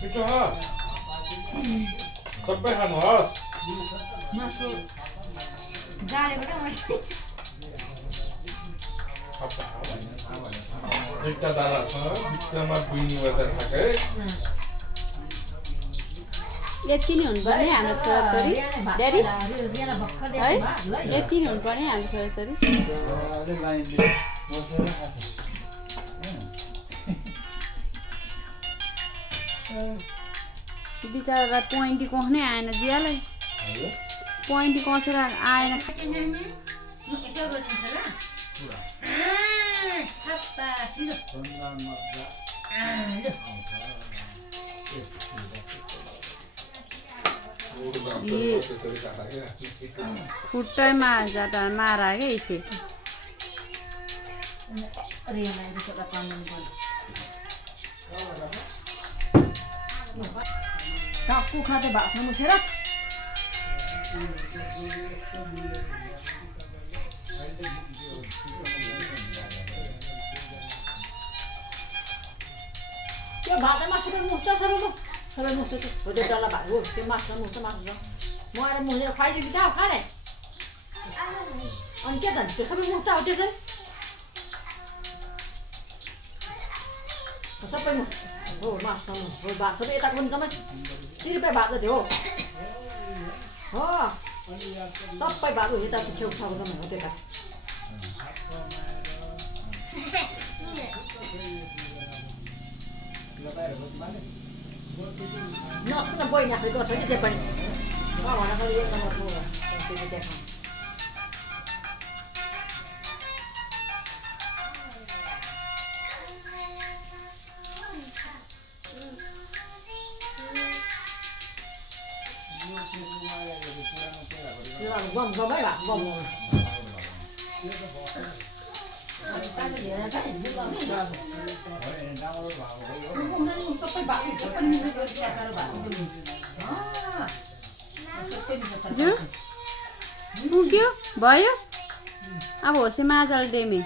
मिठो हो सबै खानुहोस् दुईटा दादा छ बिचमा बुइनी बजार खाकै यति नै हुनुपर्ने हाम्रो छोराछोरी ड्याडी है यति नै हुनुपर्ने हाम्रो छोराछोरी बिचरा पोइन्टी कस्नै आएन जियालाई पोइन्टी कसेर आएन खुट्टैमा जाटा मारा क्या इसे काकू खाते भाषण मुसेर त्यो भातमा सबै मुक्त सबै मुक्त हो त्यो डल्ला भात हो त्यो मासु मुक्त मासु छ म आएर मुसेर खाइदिन्छु क्या खाने अनि के त त्यो सबै मुक्त हो त्यसरी सबै हो मासु हो भात सबै यता पनि जम्मै 3 रुपियाँ भात थियो हो सबै भात हो यता छेउछाउ जम्मै हो त्यता नसुन बहिनी आफै गर्छ कि त्यो पनि भनेको एक नम्बर हो त्यो देखाउँ गम गमै भए गम पुग्यो भयो अब होसे माजल डेमे